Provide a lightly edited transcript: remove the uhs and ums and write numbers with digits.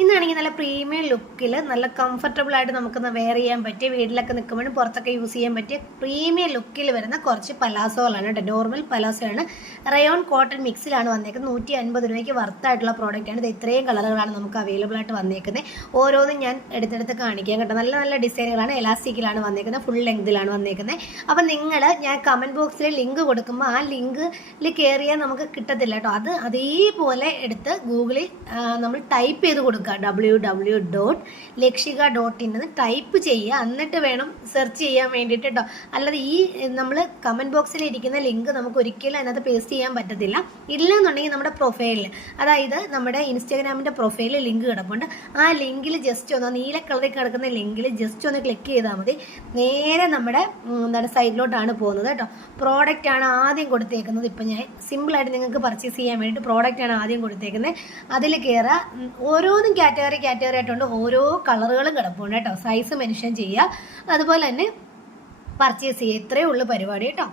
ഇന്നാണെങ്കിൽ നല്ല പ്രീമിയം ലുക്കിൽ നല്ല കംഫർട്ടബിൾ ആയിട്ട് നമുക്ക് വെയർ ചെയ്യാൻ പറ്റിയ, വീട്ടിലൊക്കെ നിൽക്കുമ്പോഴും പുറത്തൊക്കെ യൂസ് ചെയ്യാൻ പറ്റിയ പ്രീമിയം ലുക്കിൽ വരുന്ന കുറച്ച് പലാസോകളാണ് കേട്ടോ. നോർമൽ പലാസോയാണ്, റയോൺ കോട്ടൺ മിക്സിലാണ് വന്നേക്കുന്നത്. 150 രൂപയ്ക്ക് വർത്തായിട്ടുള്ള പ്രോഡക്റ്റാണ്. ഇത് ഇത്രയും കളറുകളാണ് നമുക്ക് അവൈലബിൾ ആയിട്ട് വന്നേക്കുന്നത്. ഓരോന്നും ഞാൻ എടുത്തെടുത്ത് കാണിക്കാം കേട്ടോ. നല്ല നല്ല ഡിസൈനുകളാണ്, എലാസ്റ്റിക്കിലാണ് വന്നേക്കുന്നത്, ഫുൾ ലെങ്തിലാണ് വന്നേക്കുന്നത്. അപ്പം നിങ്ങൾ ഞാൻ കമൻറ്റ് ബോക്സിൽ ലിങ്ക് കൊടുക്കുമ്പോൾ ആ ലിങ്കിൽ കയറിയാൽ നമുക്ക് കിട്ടത്തില്ല കേട്ടോ. അത് അതേപോലെ എടുത്ത് ഗൂഗിളിൽ നമ്മൾ ടൈപ്പ് ചെയ്ത് കൊടുക്കുക, www.lekshika.in എന്ന് ടൈപ്പ് ചെയ്യുക. എന്നിട്ട് വേണം സെർച്ച് ചെയ്യാൻ വേണ്ടിയിട്ട് കേട്ടോ. അല്ലാതെ ഈ നമ്മൾ കമൻറ്റ് ബോക്സിൽ ഇരിക്കുന്ന ലിങ്ക് നമുക്ക് ഒരിക്കലും അതിനകത്ത് പേസ്റ്റ് ചെയ്യാൻ പറ്റത്തില്ല. ഇല്ലെന്നുണ്ടെങ്കിൽ നമ്മുടെ പ്രൊഫൈലിൽ, അതായത് നമ്മുടെ ഇൻസ്റ്റാഗ്രാമിൻ്റെ പ്രൊഫൈലിൽ ലിങ്ക് കിടപ്പുണ്ട്. ആ ലിങ്കിൽ ജസ്റ്റ് ഒന്ന്, നീല കളറിൽ കിടക്കുന്ന ലിങ്കിൽ ജസ്റ്റ് ഒന്ന് ക്ലിക്ക് ചെയ്താൽ മതി. നേരെ നമ്മുടെ സൈഡിലോട്ടാണ് പോകുന്നത് കേട്ടോ. പ്രോഡക്റ്റാണ് ആദ്യം കൊടുത്തേക്കുന്നത്. ഇപ്പം ഞാൻ സിമ്പിളായിട്ട് നിങ്ങൾക്ക് പർച്ചേസ് ചെയ്യാൻ വേണ്ടിയിട്ട് പ്രോഡക്റ്റാണ് ആദ്യം കൊടുത്തേക്കുന്നത്. അതിൽ കയറുക. ഓരോന്നും കാറ്റഗറി ആയിട്ടുണ്ട്, ഓരോ കളറുകളും കിടപ്പുണ്ട് കേട്ടോ. സൈസ് മെൻഷൻ ചെയ്യുക, അതുപോലെ തന്നെ പർച്ചേസ് ചെയ്യുക. ഇത്രയേ ഉള്ളൂ പരിപാടി കേട്ടോ.